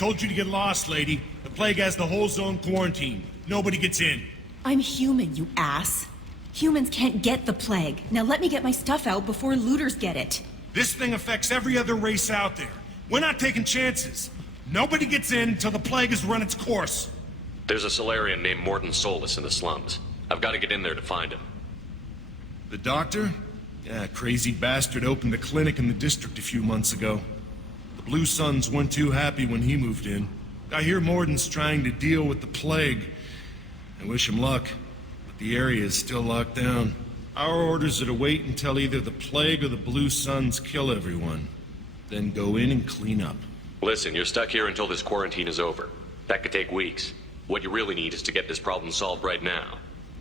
told you to get lost, lady. The plague has the whole zone quarantined. Nobody gets in. I'm human, you ass. Humans can't get the plague. Now let me get my stuff out before looters get it. This thing affects every other race out there. We're not taking chances. Nobody gets in until the plague has run its course. There's a Solarian named Morton Solus in the slums. I've got to get in there to find him. The doctor? Yeah, crazy bastard opened a clinic in the district a few months ago. The Blue Suns weren't too happy when he moved in. I hear Morton's trying to deal with the plague. I wish him luck, but the area is still locked down. Our orders are to wait until either the plague or the Blue Suns kill everyone. Then go in and clean up. Listen, you're stuck here until this quarantine is over. That could take weeks. What you really need is to get this problem solved right now.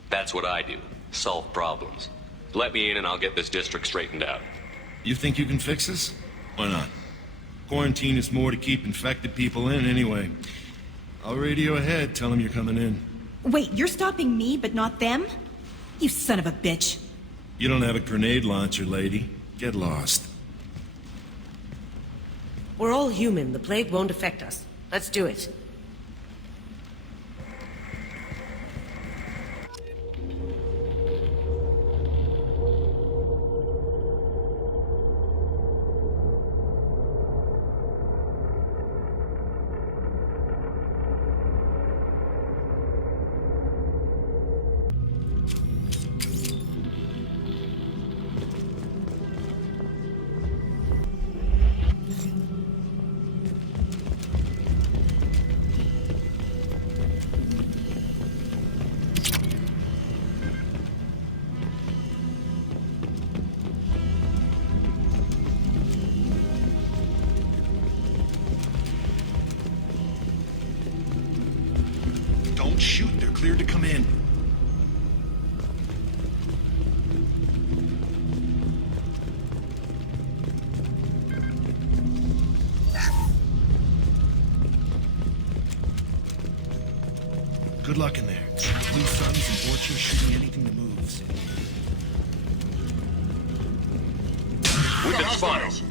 That's what I do. Solve problems. Let me in and I'll get this district straightened out. You think you can fix this? Why not? Quarantine is more to keep infected people in anyway. I'll radio ahead, tell them you're coming in. Wait, you're stopping me, but not them? You son of a bitch. You don't have a grenade launcher, lady. Get lost. We're all human. The plague won't affect us. Let's do it. Don't shoot, they're cleared to come in. Good luck in there. Blue Suns and Orchard shooting anything that moves. We've been spotted.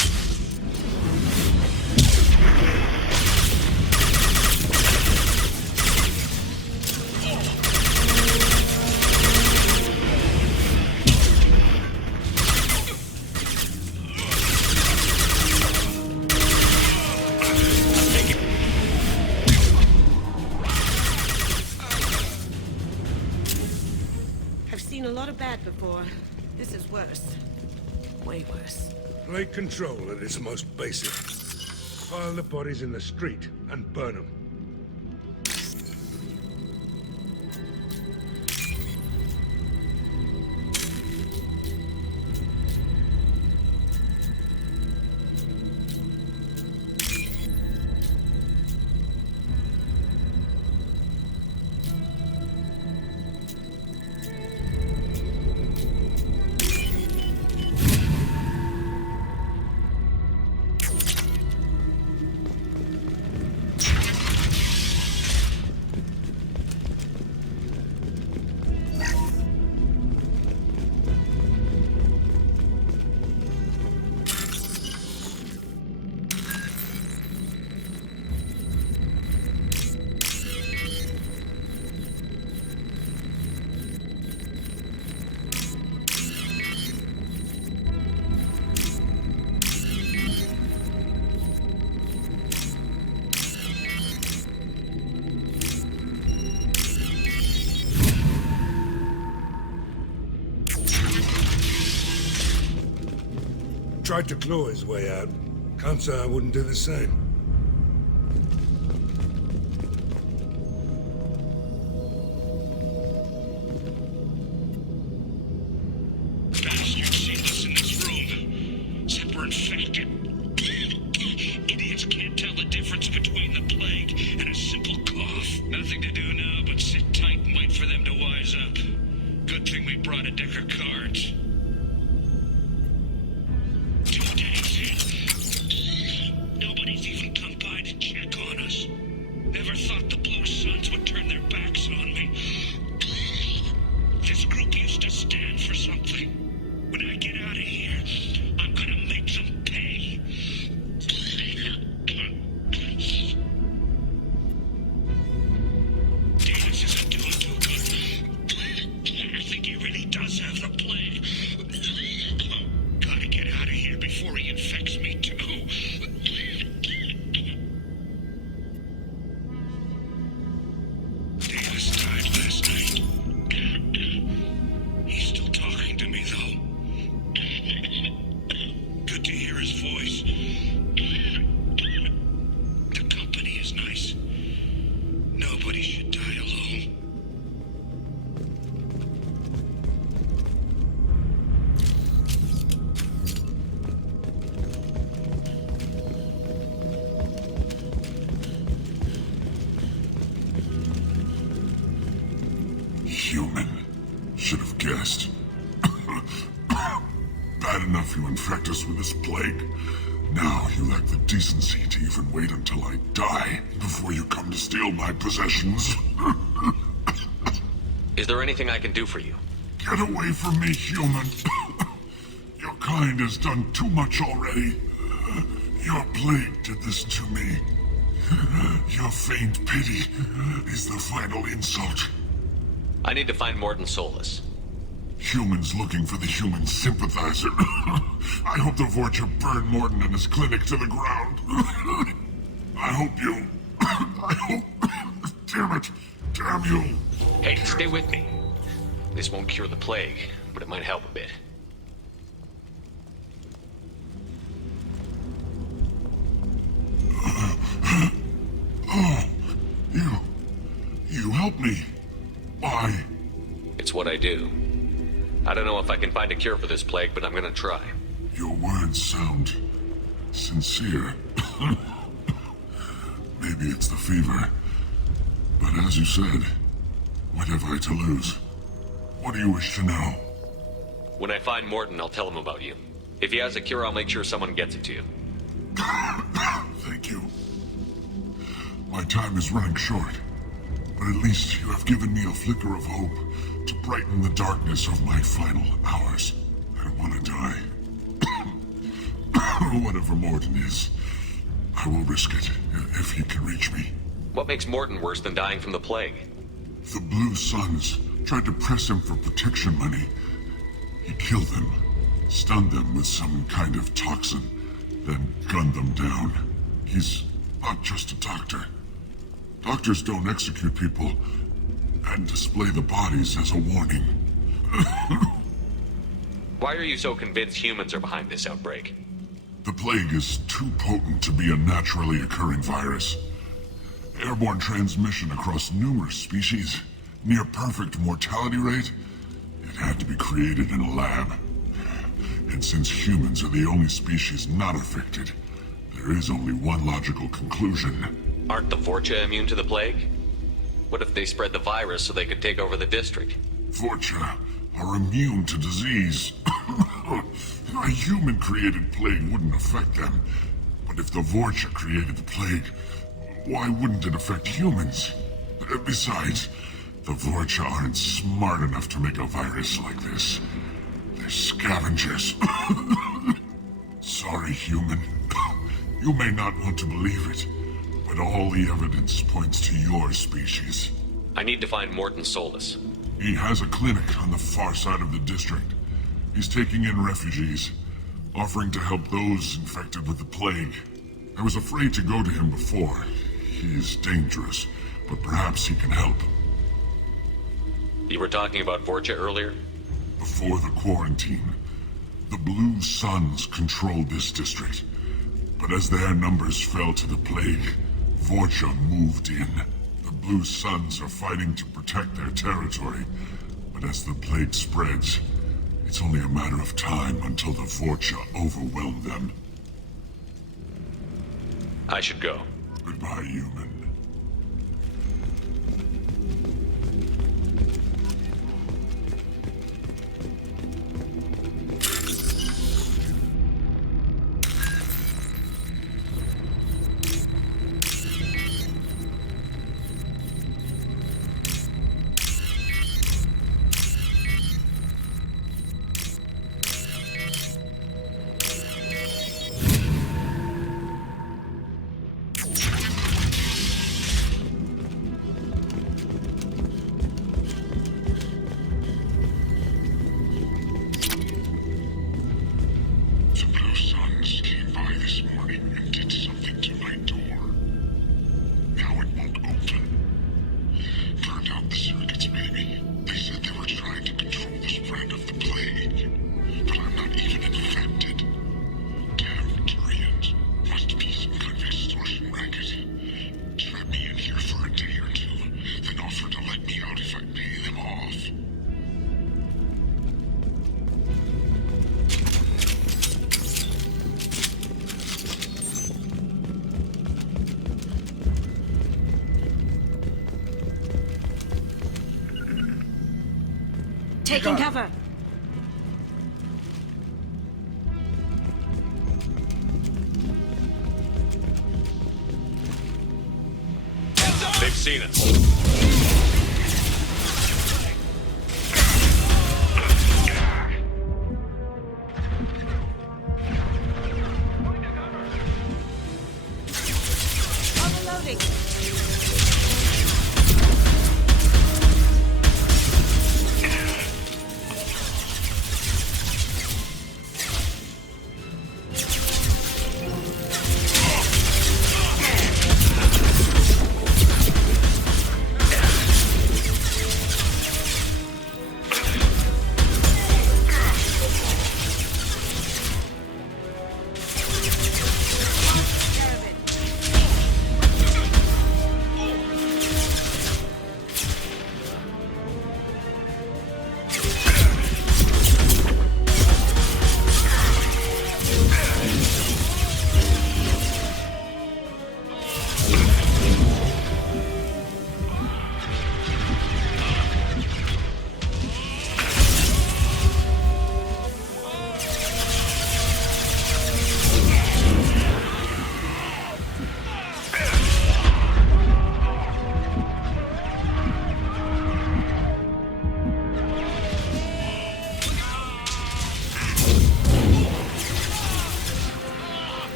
I've seen a lot of bad before. This is worse. Way worse. Plague control at its most basic. Pile the bodies in the street and burn them. Tried to claw his way out. Can't say I wouldn't do the same. Bastards saved us in this room. Except we're infected. Idiots can't tell the difference between the plague and a simple cough. Nothing to do now but sit tight and wait for them to wise up. Good thing we brought a deck of cards. 2 days in. Nobody's even jest. Bad enough you infect us with this plague. Now you lack the decency to even wait until I die before you come to steal my possessions. Is there anything I can do for you? Get away from me, human. Your kind has done too much already. Your plague did this to me. Your feigned pity is the final insult. I need to find Morton Solus. Humans looking for the human sympathizer. I hope the Vorcha burn Morton and his clinic to the ground. I hope you... I hope... Damn it. Damn you. Hey, stay with me. This won't cure the plague, but it might help a bit. Oh, you help me. Why? It's what I do. I don't know if I can find a cure for this plague, but I'm gonna try. Your words sound sincere. Maybe it's the fever. But as you said, what have I to lose? What do you wish to know? When I find Morton, I'll tell him about you. If he has a cure, I'll make sure someone gets it to you. Thank you. My time is running short, but at least you have given me a flicker of hope to brighten the darkness of my final hours. I don't want to die. Whatever Morton is, I will risk it if he can reach me. What makes Morton worse than dying from the plague? The Blue Suns tried to press him for protection money. He killed them, stunned them with some kind of toxin, then gunned them down. He's not just a doctor. Doctors don't execute people and display the bodies as a warning. Why are you so convinced humans are behind this outbreak? The plague is too potent to be a naturally occurring virus. Airborne transmission across numerous species, near perfect mortality rate. It had to be created in a lab. And since humans are the only species not affected, there is only one logical conclusion. Aren't the Vorcha immune to the plague? What if they spread the virus so they could take over the district? Vorcha are immune to disease. A human-created plague wouldn't affect them. But if the Vorcha created the plague, why wouldn't it affect humans? Besides, the Vorcha aren't smart enough to make a virus like this. They're scavengers. Sorry, human. You may not want to believe it, but all the evidence points to your species. I need to find Morton Solus. He has a clinic on the far side of the district. He's taking in refugees, offering to help those infected with the plague. I was afraid to go to him before. He's dangerous, but perhaps he can help. You were talking about Vorcha earlier? Before the quarantine, the Blue Suns controlled this district. But as their numbers fell to the plague, Vorcha moved in. The Blue Suns are fighting to protect their territory. But as the plague spreads, it's only a matter of time until the Vorcha overwhelm them. I should go. Goodbye, human. Taking cover. They've seen us. Overloading.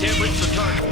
Can't reach the target.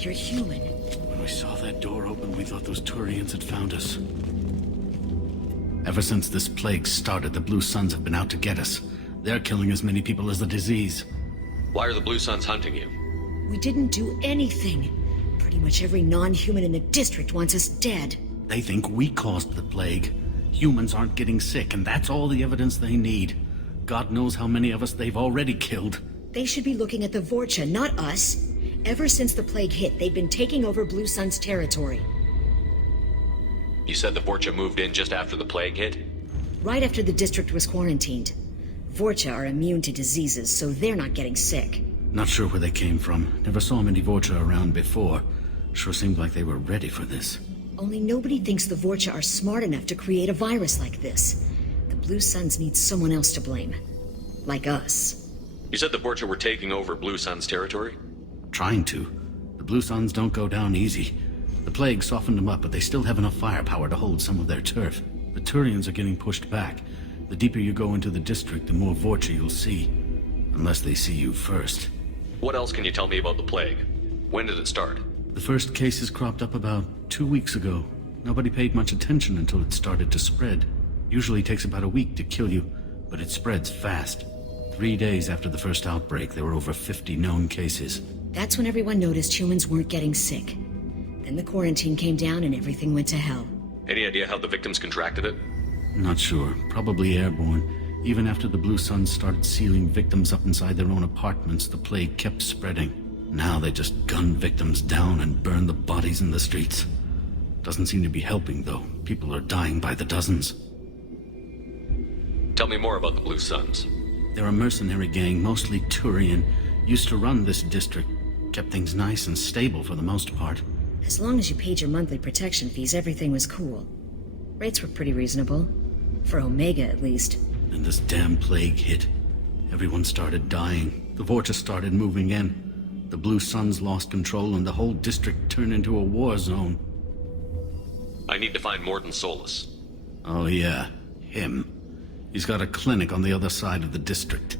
You're human. When we saw that door open, we thought those Turians had found us. Ever since this plague started, the Blue Suns have been out to get us. They're killing as many people as the disease. Why are the Blue Suns hunting you? We didn't do anything. Pretty much every non-human in the district wants us dead. They think we caused the plague. Humans aren't getting sick, and that's all the evidence they need. God knows how many of us they've already killed. They should be looking at the Vorcha, not us. Ever since the plague hit, they've been taking over Blue Sun's territory. You said the Vorcha moved in just after the plague hit? Right after the district was quarantined. Vorcha are immune to diseases, so they're not getting sick. Not sure where they came from. Never saw many Vorcha around before. Sure seemed like they were ready for this. Only nobody thinks the Vorcha are smart enough to create a virus like this. The Blue Suns need someone else to blame. Like us. You said the Vorcha were taking over Blue Sun's territory? Trying to. The Blue Suns don't go down easy. The plague softened them up, but they still have enough firepower to hold some of their turf. The Turians are getting pushed back. The deeper you go into the district, the more Vorcha you'll see. Unless they see you first. What else can you tell me about the plague? When did it start? The first cases cropped up about 2 weeks ago. Nobody paid much attention until it started to spread. Usually takes about a week to kill you, but it spreads fast. 3 days after the first outbreak, there were over 50 known cases. That's when everyone noticed humans weren't getting sick. Then the quarantine came down and everything went to hell. Any idea how the victims contracted it? Not sure. Probably airborne. Even after the Blue Suns started sealing victims up inside their own apartments, the plague kept spreading. Now they just gun victims down and burn the bodies in the streets. Doesn't seem to be helping, though. People are dying by the dozens. Tell me more about the Blue Suns. They're a mercenary gang, mostly Turian. Used to run this district. Kept things nice and stable for the most part. As long as you paid your monthly protection fees, everything was cool. Rates were pretty reasonable. For Omega, at least. And this damn plague hit. Everyone started dying. The Vorcha started moving in. The Blue Suns lost control and the whole district turned into a war zone. I need to find Morden Solus. Oh yeah, him. He's got a clinic on the other side of the district.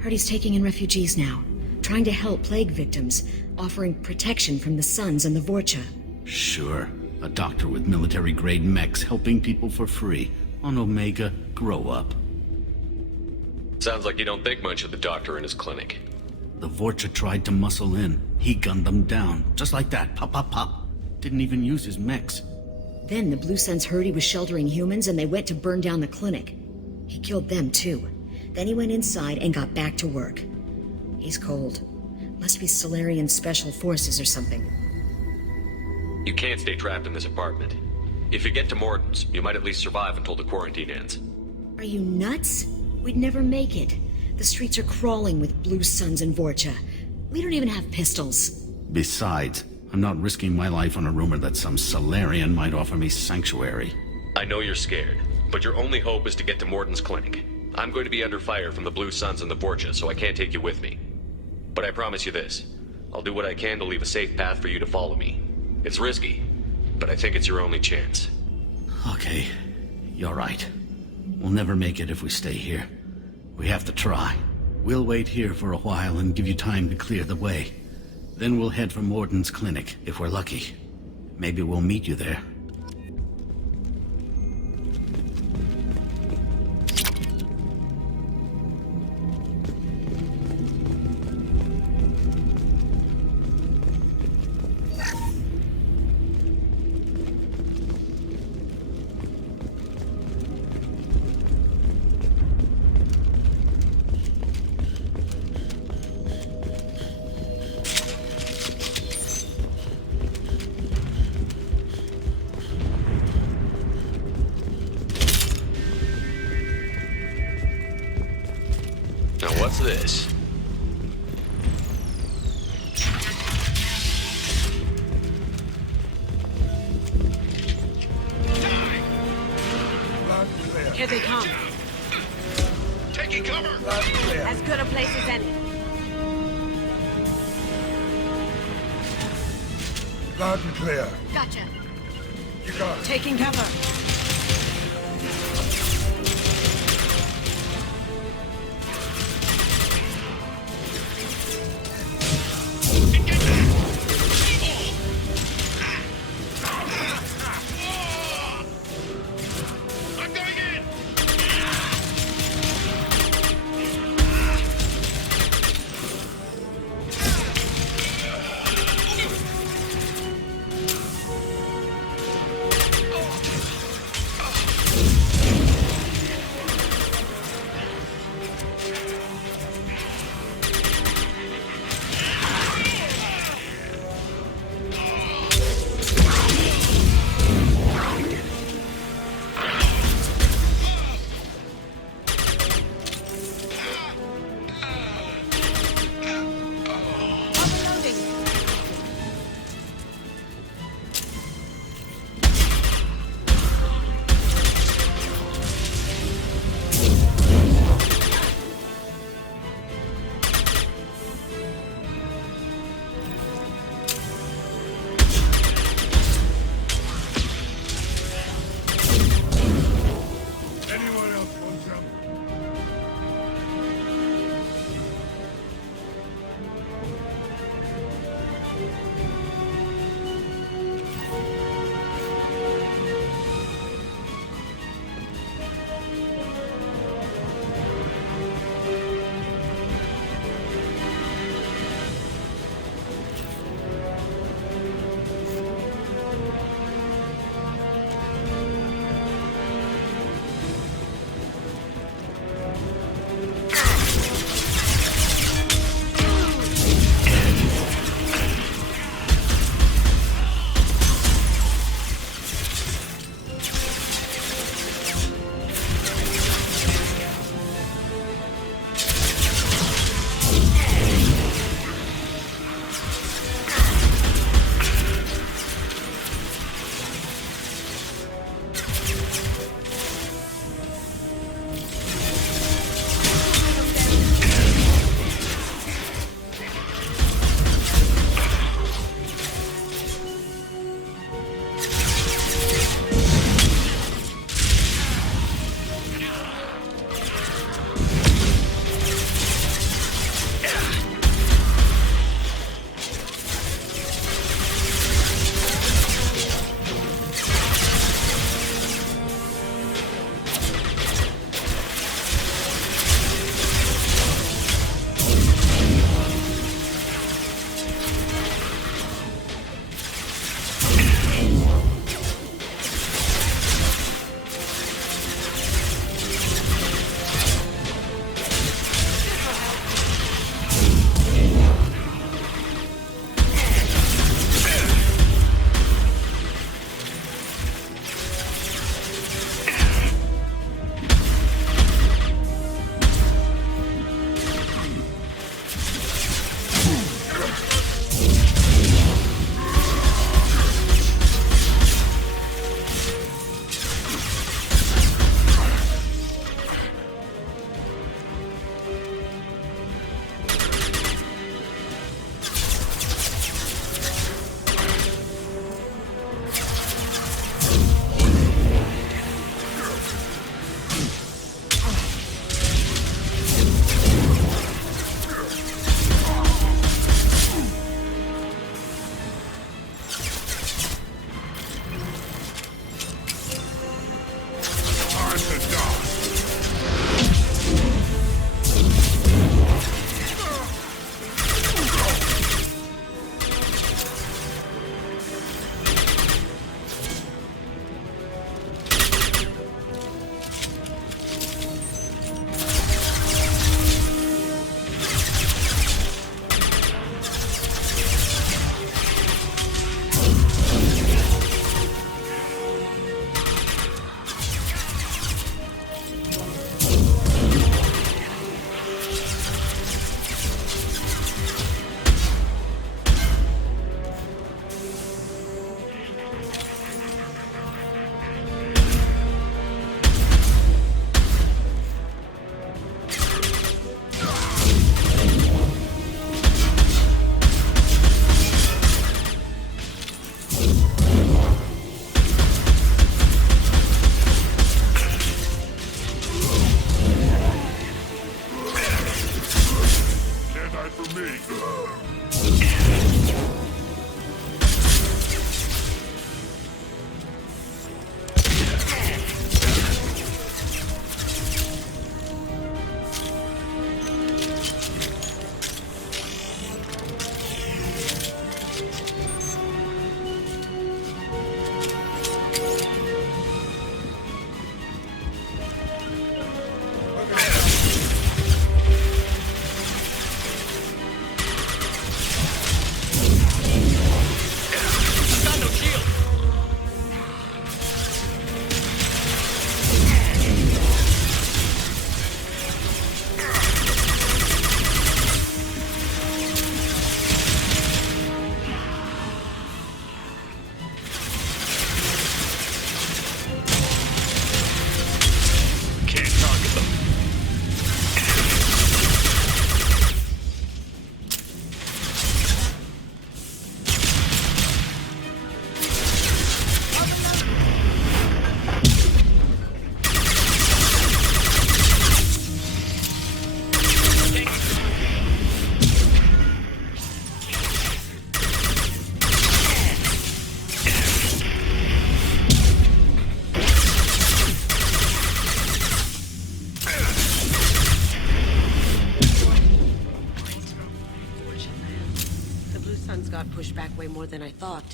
Heard he's taking in refugees now. Trying to help plague victims. Offering protection from the Suns and the Vorcha. Sure. A doctor with military-grade mechs helping people for free. On Omega, grow up. Sounds like you don't think much of the doctor and his clinic. The Vorcha tried to muscle in. He gunned them down. Just like that. Pop, pop, pop. Didn't even use his mechs. Then the Blue Suns heard he was sheltering humans and they went to burn down the clinic. He killed them too. Then he went inside and got back to work. He's cold. Must be Solarian Special Forces or something. You can't stay trapped in this apartment. If you get to Morden's, you might at least survive until the quarantine ends. Are you nuts? We'd never make it. The streets are crawling with Blue Suns and Vorcha. We don't even have pistols. Besides, I'm not risking my life on a rumor that some Solarian might offer me sanctuary. I know you're scared, but your only hope is to get to Morden's clinic. I'm going to be under fire from the Blue Suns and the Vorcha, so I can't take you with me. But I promise you this. I'll do what I can to leave a safe path for you to follow me. It's risky, but I think it's your only chance. Okay, you're right. We'll never make it if we stay here. We have to try. We'll wait here for a while and give you time to clear the way. Then we'll head for Morden's clinic, if we're lucky. Maybe we'll meet you there. What's this? Here they come. Taking cover! As good a place as any. Loud and clear. Gotcha. You got it. Taking cover. I'm going in! pushed back way more than I thought.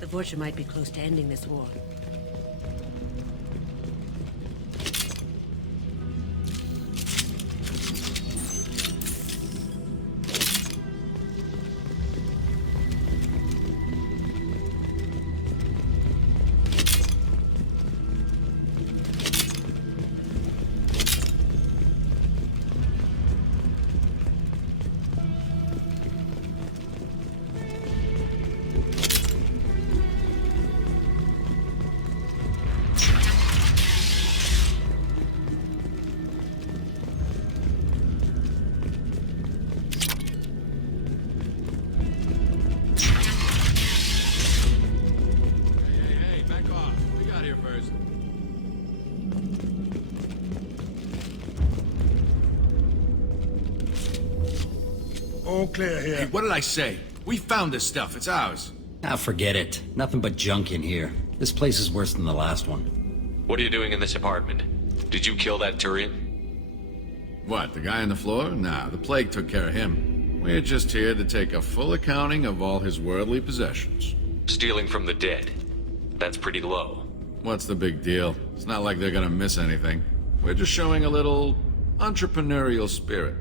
The Vorcha might be close to ending this war. All clear here. Hey, what did I say? We found this stuff. It's ours. Ah, forget it. Nothing but junk in here. This place is worse than the last one. What are you doing in this apartment? Did you kill that Turian? What, the guy on the floor? Nah, the plague took care of him. We're just here to take a full accounting of all his worldly possessions. Stealing from the dead. That's pretty low. What's the big deal? It's not like they're gonna miss anything. We're just showing a little entrepreneurial spirit.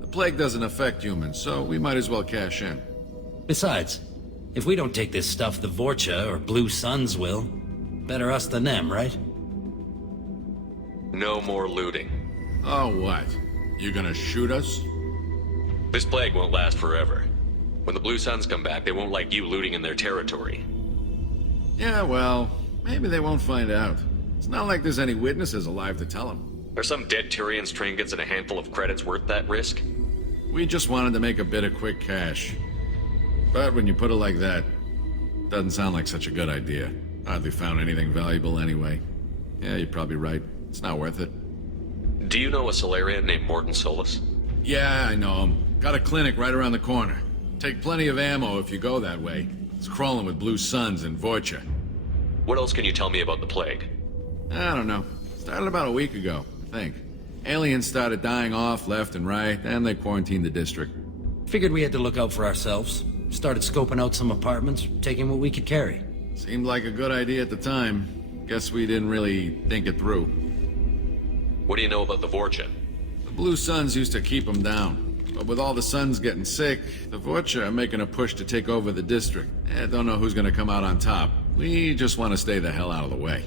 The plague doesn't affect humans, so we might as well cash in. Besides, if we don't take this stuff, the Vorcha or Blue Suns will. Better us than them, right? No more looting. Oh, what? You gonna shoot us? This plague won't last forever. When the Blue Suns come back, they won't like you looting in their territory. Yeah, well, maybe they won't find out. It's not like there's any witnesses alive to tell them. Are some dead Turian's trinkets and a handful of credits worth that risk? We just wanted to make a bit of quick cash. But when you put it like that, doesn't sound like such a good idea. Hardly found anything valuable anyway. Yeah, you're probably right. It's not worth it. Do you know a Solarian named Morton Solus? Yeah, I know him. Got a clinic right around the corner. Take plenty of ammo if you go that way. It's crawling with Blue Suns and Vorcha. What else can you tell me about the plague? I don't know. Started about a week ago, I think. Aliens started dying off left and right, and they quarantined the district. Figured we had to look out for ourselves. Started scoping out some apartments, taking what we could carry. Seemed like a good idea at the time. Guess we didn't really think it through. What do you know about the Vorcha? The Blue Suns used to keep them down. But with all the Suns getting sick, the Vorcha are making a push to take over the district. Don't know who's gonna come out on top. We just want to stay the hell out of the way.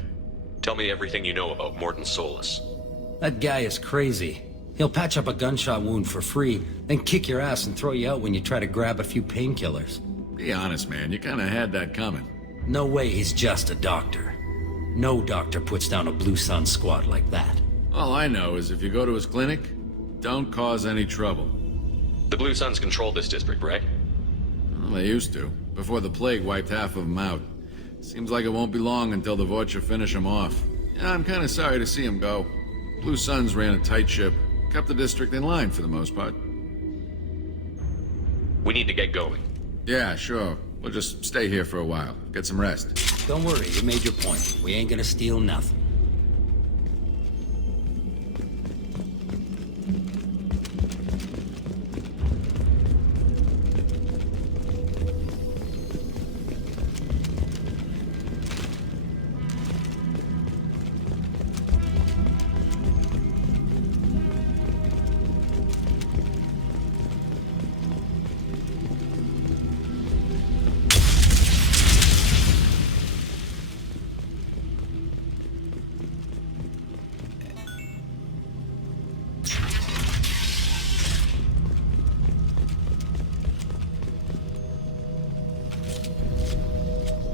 Tell me everything you know about Morton Solus. That guy is crazy. He'll patch up a gunshot wound for free, then kick your ass and throw you out when you try to grab a few painkillers. Be honest, man. You kinda had that coming. No way he's just a doctor. No doctor puts down a Blue Sun squad like that. All I know is if you go to his clinic, don't cause any trouble. The Blue Suns control this district, right? Well, they used to, before the plague wiped half of them out. Seems like it won't be long until the Vorcha finish them off. Yeah, I'm kinda sorry to see them go. Blue Suns ran a tight ship, kept the district in line for the most part. We need to get going. Yeah, sure. We'll just stay here for a while, get some rest. Don't worry, you made your point. We ain't gonna steal nothing.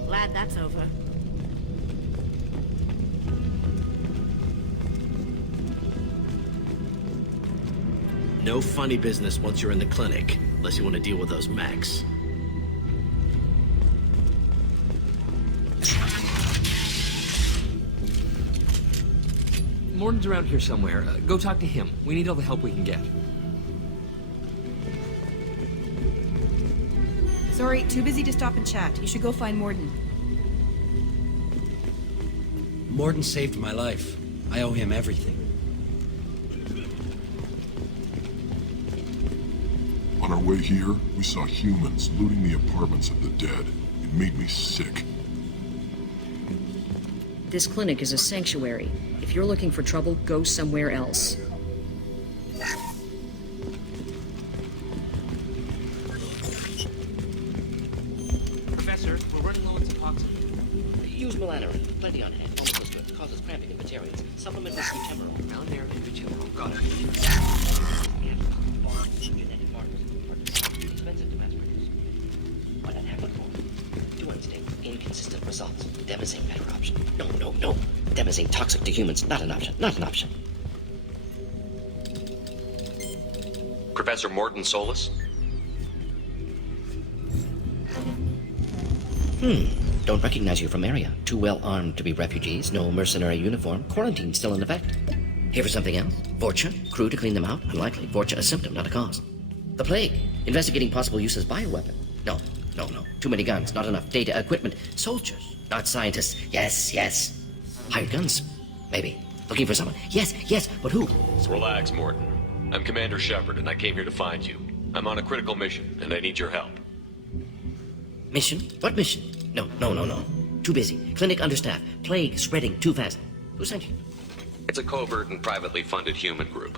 Glad that's over. No funny business once you're in the clinic, unless you want to deal with those mechs. Morton's around here somewhere. Go talk to him. We need all the help we can get. Sorry, too busy to stop and chat. You should go find Morden. Morden saved my life. I owe him everything. On our way here, we saw humans looting the apartments of the dead. It made me sick. This clinic is a sanctuary. If you're looking for trouble, go somewhere else. Professor, we're running low on toxin. Use melanorin. Plenty on hand. Almost as good. Causes cramping in Batarians. Supplement with butemurol. Malinarin and butemurol. Got it. Genetic markers. Expensive to mass produce. Why not have one more? Too unstable. Inconsistent results. Demazine better option. No. Demazine toxic to humans. Not an option. Not an option. Professor Morton Solus? Don't recognize you from area. Too well armed to be refugees. No mercenary uniform. Quarantine still in effect. Here for something else? Vorcha? Crew to clean them out? Unlikely. Vorcha a symptom, not a cause. The plague. Investigating possible use as bioweapon. No. Too many guns. Not enough data, equipment. Soldiers, not scientists. Yes. Hired guns? Maybe. Looking for someone. Yes, but who? Relax, Morton. I'm Commander Shepard, and I came here to find you. I'm on a critical mission, and I need your help. Mission? What mission? No. Too busy. Clinic understaffed. Plague spreading too fast. Who sent you? It's a covert and privately funded human group.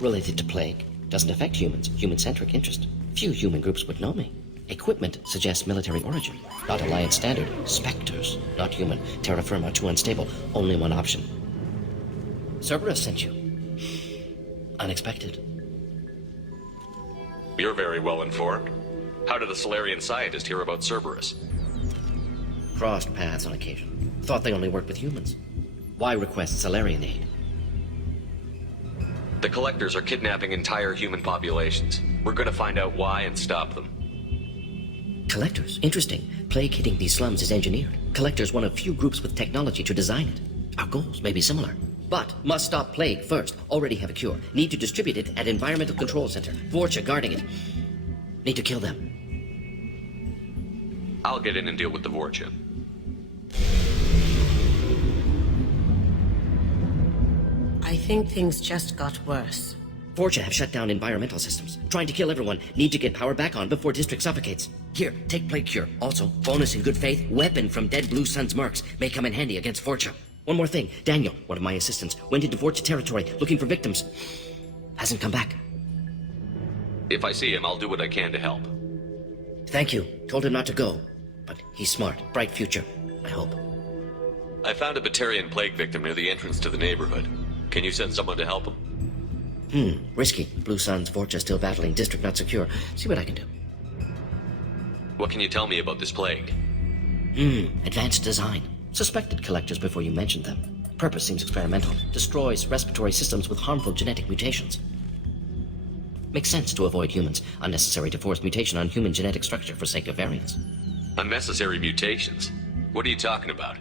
Related to plague. Doesn't affect humans. Human-centric interest. Few human groups would know me. Equipment suggests military origin. Not Alliance standard. Spectres. Not human. Terra firma. Too unstable. Only one option. Cerberus sent you. Unexpected. You're very well informed. How did a Solarian scientist hear about Cerberus? Crossed paths on occasion. Thought they only worked with humans. Why request Solarian aid? The Collectors are kidnapping entire human populations. We're gonna find out why and stop them. Collectors? Interesting. Plague hitting these slums is engineered. Collectors one of few groups with technology to design it. Our goals may be similar. But must stop plague first. Already have a cure. Need to distribute it at Environmental Control Center. Vorcha guarding it. Need to kill them. I'll get in and deal with the Vorcha. I think things just got worse. Vorcha have shut down environmental systems. Trying to kill everyone. Need to get power back on before district suffocates. Here, take plague cure. Also, bonus in good faith, weapon from dead Blue Sun's mercs. May come in handy against Vorcha. One more thing. Daniel, one of my assistants, went into Vorcha territory looking for victims. Hasn't come back. If I see him, I'll do what I can to help. Thank you. Told him not to go. But he's smart. Bright future. I hope. I found a Batarian plague victim near the entrance to the neighborhood. Can you send someone to help him? Risky. Blue Sun's Vorcha still battling. District not secure. See what I can do. What can you tell me about this plague? Advanced design. Suspected Collectors before you mentioned them. Purpose seems experimental. Destroys respiratory systems with harmful genetic mutations. Makes sense to avoid humans. Unnecessary to force mutation on human genetic structure for sake of variants. Unnecessary mutations? What are you talking about?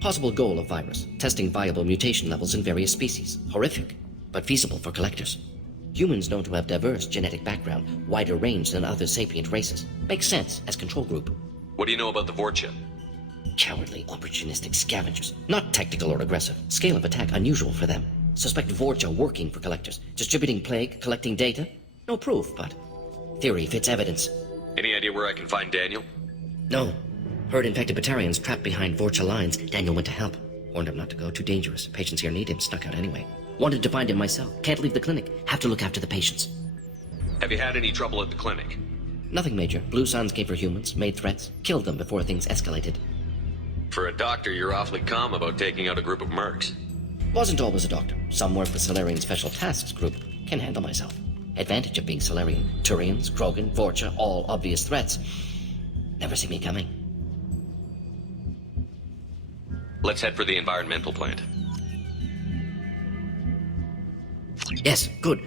Possible goal of virus. Testing viable mutation levels in various species. Horrific, but feasible for Collectors. Humans known to have diverse genetic background, wider range than other sapient races. Makes sense as control group. What do you know about the Vorcha? Cowardly, opportunistic scavengers. Not tactical or aggressive. Scale of attack unusual for them. Suspect Vorcha working for Collectors. Distributing plague, collecting data. No proof, but theory fits evidence. Any idea where I can find Daniel? No. Heard infected Batarians trapped behind Vorcha lines. Daniel went to help. Warned him not to go. Too dangerous. Patients here need him. Snuck out anyway. Wanted to find him myself. Can't leave the clinic. Have to look after the patients. Have you had any trouble at the clinic? Nothing major. Blue Suns came for humans, made threats, killed them before things escalated. For a doctor, you're awfully calm about taking out a group of mercs. Wasn't always a doctor. Some work with Solarian Special Tasks Group. Can handle myself. Advantage of being Solarian. Turians, Krogan, Vorcha, all obvious threats. Never see me coming. Let's head for the environmental plant. Yes, good.